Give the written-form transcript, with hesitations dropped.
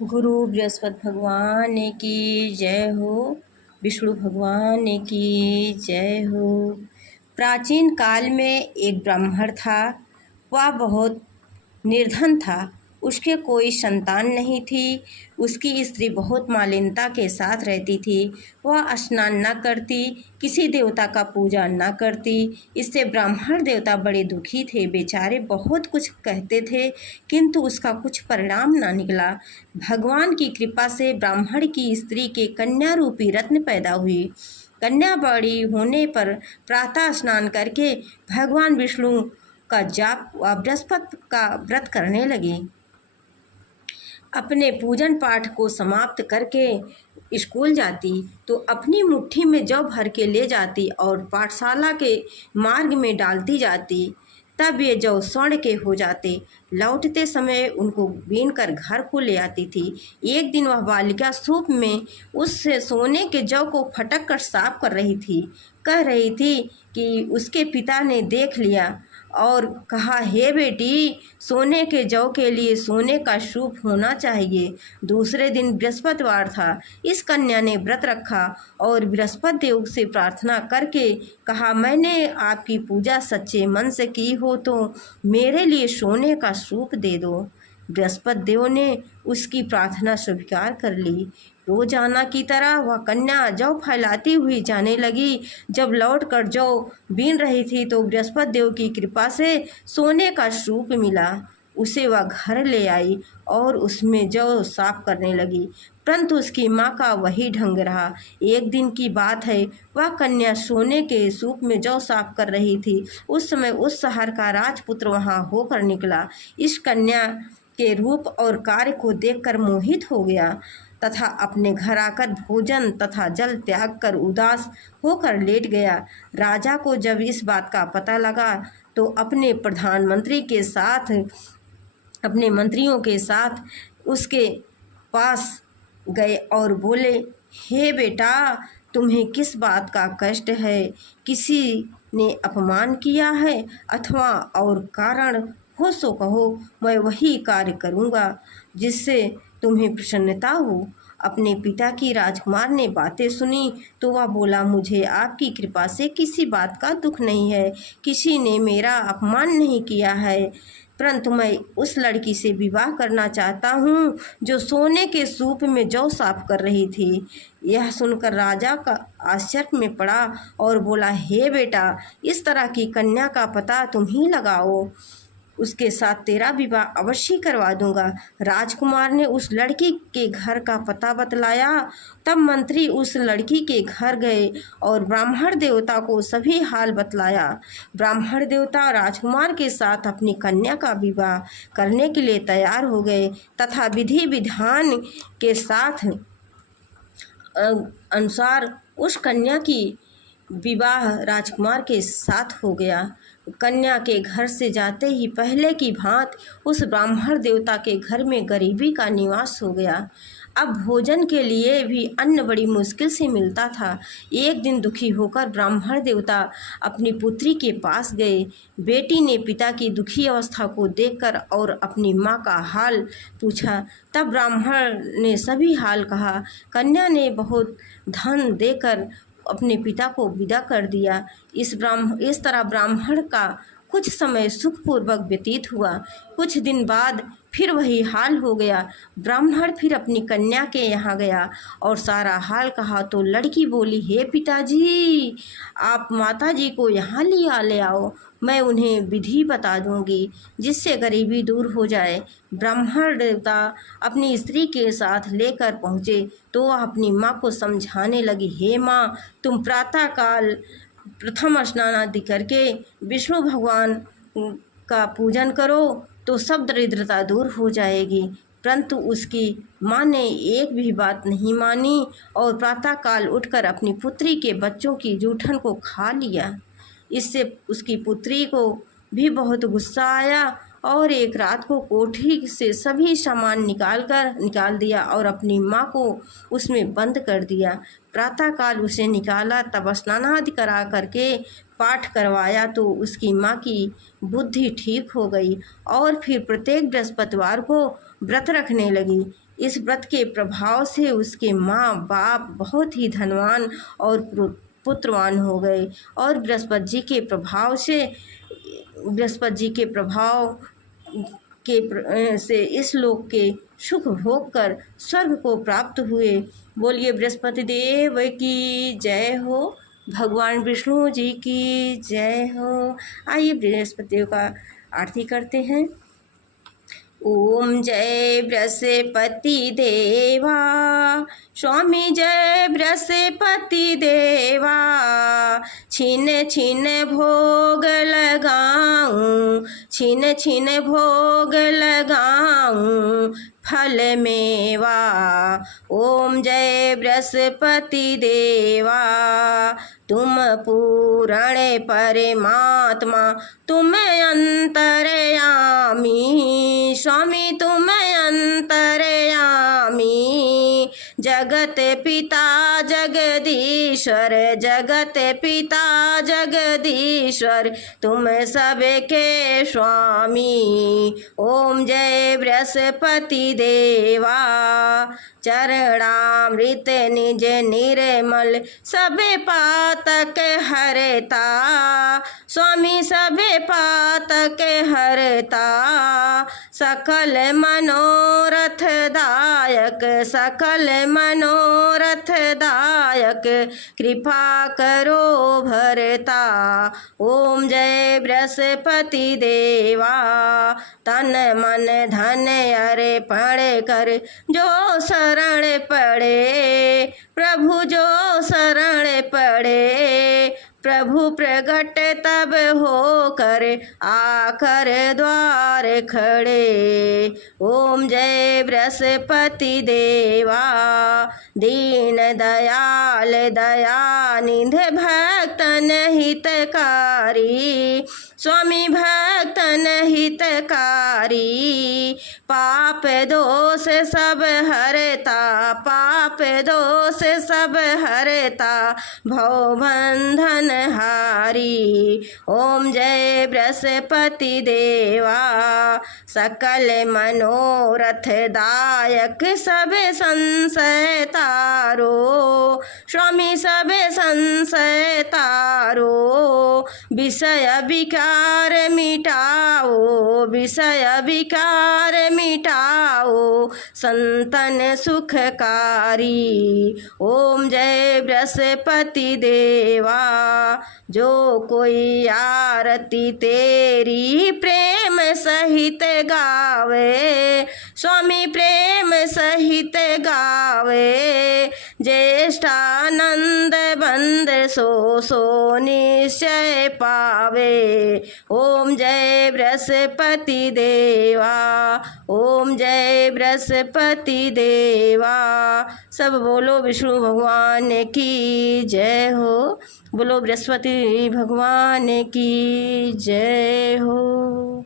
गुरु बृहस्पति भगवान की जय हो। विष्णु भगवान की जय हो। प्राचीन काल में एक ब्राह्मण था। वह बहुत निर्धन था। उसके कोई संतान नहीं थी। उसकी स्त्री बहुत मालिनता के साथ रहती थी। वह स्नान न करती, किसी देवता का पूजा न करती। इससे ब्राह्मण देवता बड़े दुखी थे। बेचारे बहुत कुछ कहते थे, किंतु उसका कुछ परिणाम न निकला। भगवान की कृपा से ब्राह्मण की स्त्री के कन्या रूपी रत्न पैदा हुई। कन्या बड़ी होने पर प्रातः स्नान करके भगवान विष्णु का जाप व बृहस्पति का व्रत करने लगी। अपने पूजन पाठ को समाप्त करके स्कूल जाती तो अपनी मुट्ठी में जौ भर के ले जाती और पाठशाला के मार्ग में डालती जाती। तब ये जौ स्वर्ण के हो जाते। लौटते समय उनको बीन कर घर को ले आती थी। एक दिन वह बालिका सूप में उससे सोने के जौ को फटक कर साफ कर रही थी। कह रही थी कि उसके पिता ने देख लिया और कहा, हे बेटी, सोने के जौ के लिए सोने का सूप होना चाहिए। दूसरे दिन बृहस्पतिवार था। इस कन्या ने व्रत रखा और बृहस्पति देव से प्रार्थना करके कहा, मैंने आपकी पूजा सच्चे मन से की हो तो मेरे लिए सोने का सूप दे दो। बृहस्पति देव ने उसकी प्रार्थना स्वीकार कर ली। रोजाना की तरह वह कन्या जौ फैलाती हुई जाने लगी। जब लौटकर जौ बीन रही थी तो बृहस्पति देव की कृपा से सोने का सूप मिला। उसे वह घर ले आई और उसमें जौ साफ करने लगी, परंतु उसकी माँ का वही ढंग रहा। एक दिन की बात है, वह कन्या सोने के सूप में जौ साफ कर रही थी। उस समय उस शहर का राजपुत्र वहाँ होकर निकला। इस कन्या के रूप और कार्य को देखकर मोहित हो गया तथा अपने घर आकर भोजन तथा जल त्याग कर उदास होकर लेट गया। राजा को जब इस बात का पता लगा तो अपने प्रधानमंत्री के साथ, अपने मंत्रियों के साथ उसके पास गए और बोले, हे बेटा, तुम्हें किस बात का कष्ट है? किसी ने अपमान किया है अथवा और कारण हो सो कहो, मैं वही कार्य करूँगा जिससे तुम्हें प्रसन्नता हो। अपने पिता की राजकुमार ने बातें सुनी तो वह बोला, मुझे आपकी कृपा से किसी बात का दुख नहीं है। किसी ने मेरा अपमान नहीं किया है, परंतु मैं उस लड़की से विवाह करना चाहता हूँ जो सोने के सूप में जौ साफ कर रही थी। यह सुनकर राजा का आश्चर्य में पड़ा और बोला, हे बेटा, इस तरह की कन्या का पता तुम ही लगाओ, उसके साथ तेरा विवाह अवश्य करवा दूंगा। राजकुमार ने उस लड़की के घर का पता बतलाया। तब मंत्री उस लड़की के घर गए और ब्राह्मण देवता को सभी हाल बतलाया। ब्राह्मण देवता राजकुमार के साथ अपनी कन्या का विवाह करने के लिए तैयार हो गए तथा विधि विधान के साथ अनुसार उस कन्या की विवाह राजकुमार के साथ हो गया। कन्या के घर से जाते ही पहले की भांति उस ब्राह्मण देवता के घर में गरीबी का निवास हो गया। अब भोजन के लिए भी अन्न बड़ी मुश्किल से मिलता था। एक दिन दुखी होकर ब्राह्मण देवता अपनी पुत्री के पास गए। बेटी ने पिता की दुखी अवस्था को देखकर और अपनी माँ का हाल पूछा। तब ब्राह्मण ने सभी हाल कहा। कन्या ने बहुत धन देकर अपने पिता को विदा कर दिया। इस तरह ब्राह्मण का कुछ समय सुखपूर्वक व्यतीत हुआ। कुछ दिन बाद फिर वही हाल हो गया। ब्राह्मण फिर अपनी कन्या के यहाँ गया और सारा हाल कहा तो लड़की बोली, हे पिताजी, आप माताजी को यहाँ ले आओ, मैं उन्हें विधि बता दूंगी जिससे गरीबी दूर हो जाए। ब्राह्मण देवता अपनी स्त्री के साथ लेकर पहुँचे तो वह अपनी माँ को समझाने लगी, हे माँ, तुम प्रातःकाल प्रथम स्नान आदि करके विष्णु भगवान का पूजन करो तो सब दरिद्रता दूर हो जाएगी। परंतु उसकी माँ ने एक भी बात नहीं मानी और प्रातःकाल उठकर अपनी पुत्री के बच्चों की जूठन को खा लिया। इससे उसकी पुत्री को भी बहुत गुस्सा आया और एक रात को कोठरी से सभी सामान निकाल दिया और अपनी माँ को उसमें बंद कर दिया। प्रातःकाल उसे निकाला, तब स्नानादि करा करके पाठ करवाया तो उसकी माँ की बुद्धि ठीक हो गई और फिर प्रत्येक बृहस्पतिवार को व्रत रखने लगी। इस व्रत के प्रभाव से उसके माँ बाप बहुत ही धनवान और पुत्रवान हो गए और बृहस्पति जी के प्रभाव से इस लोक के सुख भोग कर स्वर्ग को प्राप्त हुए। बोलिए बृहस्पति देव की जय हो, भगवान विष्णु जी की जय हो। आइए बृहस्पति देव का आरती करते हैं। ओम जय बृहस्पति देवा, स्वामी जय बृहस्पति देवा। छिन छिन भोग लगाऊं, छिन छिन भोग लगाऊं फल मेवा। ओम जय बृहस्पति देवा, तुम पूर्ण परमात्मा, तुम अंतर्यामी, स्वामी तुम अंतर्यामी। जगत पिता जगदीश्वर, जगत पिता जगदीश्वर, तुम सबके स्वामी। ओम जय बृहस्पति देवा, चरणामृत निज निर्मल, सबे पातक हरता, स्वामी सबे पातक हरता। सकल मनोरथ दायक, सकल मनोरथ दायक, कृपा करो भरता। ओम जय बृहस्पति देवा, तन मन धन अर्पण कर, जो शरण पड़े प्रभु, जो शरण पड़े प्रभु प्रगट तब हो कर, आकर द्वार खड़े। ओम जय बृहस्पति देवा, दीन दयाल दयानिधि, भक्तन हितकारी, स्वामी भक्तन हितकारी। पाप दोष सब हरता, पाप दोष सब हरता, भव बंधन हारी। ओम जय बृहस्पति देवा, सकल मनोरथ दायक, सब संशय तारो, स्वामी सब संशय तारो। विषय विकार मिटाओ, विषय विकार मिटाओ, संतन सुखकारी। ओम जय बृहस्पति देवा, जो कोई आरती तेरी प्रेम सहित गावे, स्वामी प्रेम सहित गावे। ज्येष्ठानंद बंद सो सो निश्चय पावे। ओम जय बृहस्पति देवा, ओम जय बृहस्पति देवा। सब बोलो विष्णु भगवान की जय हो, बोलो बृहस्पति भगवान की जय हो।